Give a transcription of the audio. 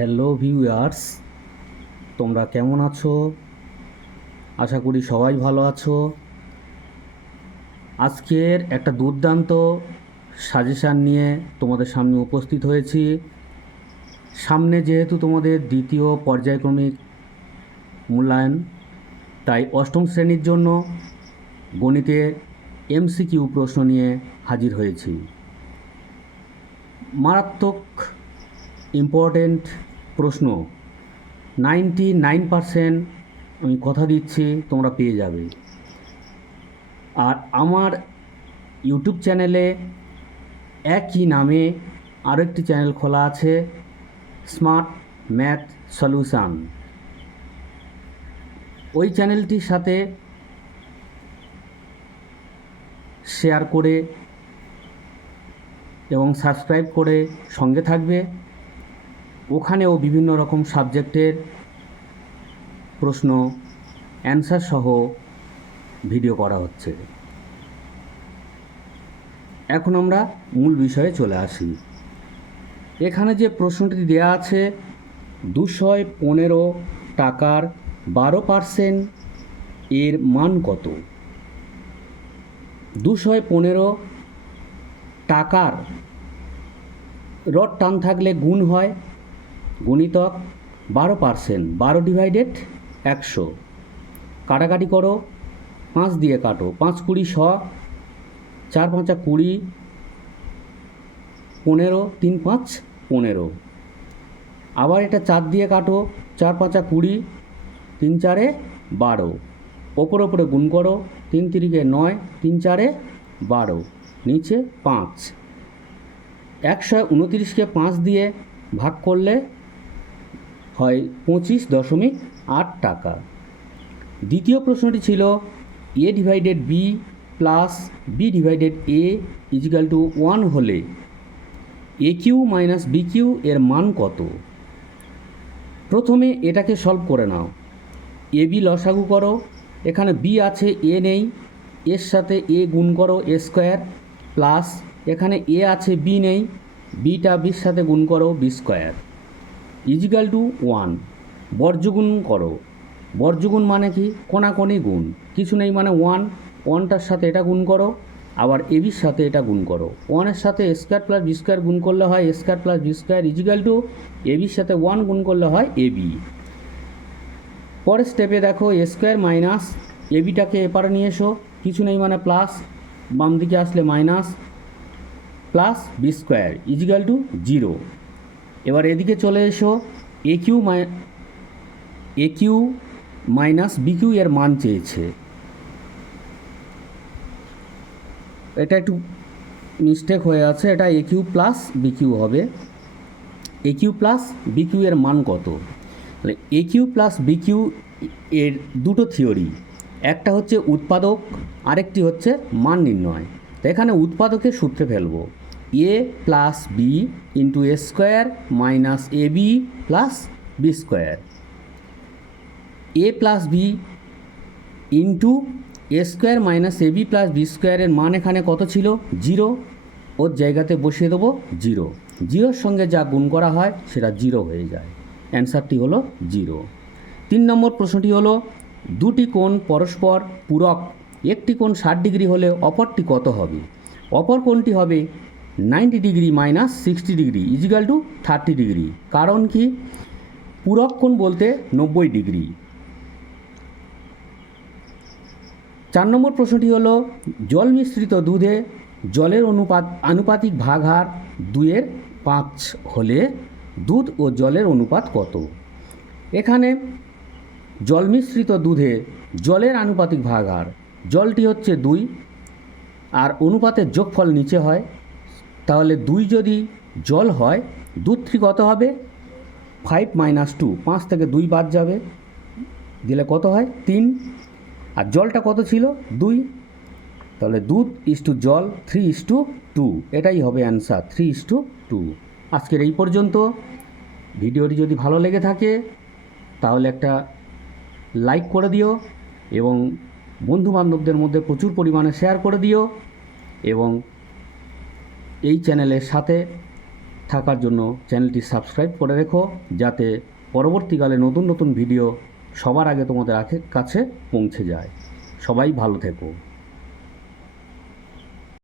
Hello viewers, তোমরা কেমন আছো? আশা করি সবাই ভালো আছো। আজকের একটা দুর্দান্ত সাজেশান নিয়ে তোমাদের সামনে উপস্থিত হয়েছি। সামনে যেহেতু তোমাদের দ্বিতীয় পর্যায়ক্রমিক মূল্যায়ন, তাই অষ্টম শ্রেণির জন্য গণিতের এমসিকিউ প্রশ্ন নিয়ে হাজির হয়েছি। মারাত্মক ইম্পর্টেন্ট প্রশ্ন। নাইনটি নাইন পারসেন্ট আমি কথা দিচ্ছি, তোমরা পেয়ে যাবে। আর আমার ইউটিউব চ্যানেলে একই নামে আরেকটি চ্যানেল খোলা আছে, স্মার্ট ম্যাথ সলিউশান। ওই চ্যানেলটির সাথে শেয়ার করে এবং সাবস্ক্রাইব করে সঙ্গে থাকবে। ওখানেও বিভিন্ন রকম সাবজেক্টের প্রশ্ন অ্যান্সার সহ ভিডিও করা হচ্ছে। এখন আমরা মূল বিষয়ে চলে আসি। এখানে যে প্রশ্নটি দেওয়া আছে, দুশয় পনেরো টাকার বারো পার্সেন্ট এর মান কত? দুশয় পনেরো টাকার রড টান থাকলে গুণ হয় গুণিতক বারো পার্সেন্ট, বারো ডিভাইডেড একশো। কাটাকাটি করো, পাঁচ দিয়ে কাটো, পাঁচ কুড়ি শ, চার পাঁচা কুড়ি, পনেরো, তিন পাঁচ পনেরো। আবার এটা চার দিয়ে কাটো, চার পাঁচা কুড়ি, তিন চারে বারো। ওপরে ওপরে গুণ করো, তিন তিরিকে নয়, তিন চারে বারো, নিচে পাঁচ। একশো উনতিরিশকে পাঁচ দিয়ে ভাগ করলে হয় পঁচিশ দশমিক আট টাকা। দ্বিতীয় প্রশ্নটি ছিল, A divided B plus B divided A equal to one হলে A cube minus B cube এর মান কত? প্রথমে এটাকে সলভ করে নাও। এ বি লসাগু করো, এখানে বি আছে এ নেই, এর সাথে এ গুণ করো এ স্কোয়ার, প্লাস এখানে এ আছে বি নেই, বিটা বির সাথে গুণ করো B square. Equal to one বর্জগুণ করো। বর্জগুণ মানে কি? কোনাকোনি গুণ। কিছু নেই মানে ওয়ান ওয়ানটার সাথে এটা গুণ করো। আবার এবির সাথে এটা গুণ করো। ওয়ানের সাথে স্কোয়ার প্লাস বি স্কোয়ার গুণ করলে হয় square plus B square equal to এবির সাথে ওয়ান গুণ করলে হয় এবি পরের স্টেপে দেখো স্কোয়ার মাইনাস এবিটাকে এপারে নিয়ে এসো। কিছু নেই মানে প্লাস বাম দিকে আসলে minus plus B square equal to zero এবার এদিকে চলে এসো। A cube my A cube minus B cube এর মান চেয়েছে। এটা একটু মিস্টেক হয়ে আছে। এটা A cube plus B cube হবে। A cube plus B cube এর মান কত? তাহলে A cube plus B cube এর দুটো থিওরি একটা হচ্ছে উৎপাদক, আরেকটি হচ্ছে মান নির্ণয়। তো এখানে উৎপাদকের সূত্রে ফেলব। A plus B into A square minus A B plus B square A plus B into A square minus A B plus B স্কোয়ারের মান এখানে কত ছিল? জিরো ওর জায়গাতে বসিয়ে দেবো জিরো জিরোর সঙ্গে যা গুণ করা হয় সেটা জিরো হয়ে যায়। অ্যান্সারটি হলো জিরো তিন নম্বর প্রশ্নটি হলো, দুটি কোণ পরস্পর পূরক, একটি কোণ ষাট ডিগ্রি হলে অপরটি কত হবে? অপর কোণটি হবে ninety degree minus sixty degree equal to thirty degree. কারণ কি? পূরক কোণ বলতে নব্বই ডিগ্রি। চার নম্বর প্রশ্নটি হলো, জল মিশ্রিত দুধে জলের অনুপাত, আনুপাতিক ভাগ হার দুইয়ের পাঁচ হলে দুধ ও জলের অনুপাত কত? এখানে জল মিশ্রিত দুধে জলের আনুপাতিক ভাগ হার জলটি হচ্ছে দুই, আর অনুপাতের যোগফল নিচে হয় তাহলে দুই যদি জল হয় দুধটি কত হবে? ফাইভ মাইনাস টু পাঁচ থেকে দুই বাদ যাবে। দিলে কত হয়? তিন। আর জলটা কত ছিল? দুই। তাহলে দুধ ইস টু জল থ্রি ইস টু টু এটাই হবে answer three is to two আজকের এই পর্যন্ত। ভিডিওটি যদি ভালো লেগে থাকে, তাহলে একটা লাইক করে দিও এবং বন্ধু বান্ধবদের মধ্যে প্রচুর পরিমাণে শেয়ার করে দিও এবং এই চ্যানেলের সাথে থাকার জন্য চ্যানেলটি সাবস্ক্রাইব করে রেখো, যাতে পরবর্তীকালে নতুন নতুন ভিডিও সবার আগে তোমাদের কাছে পৌঁছে যায়। সবাই ভালো থেকো।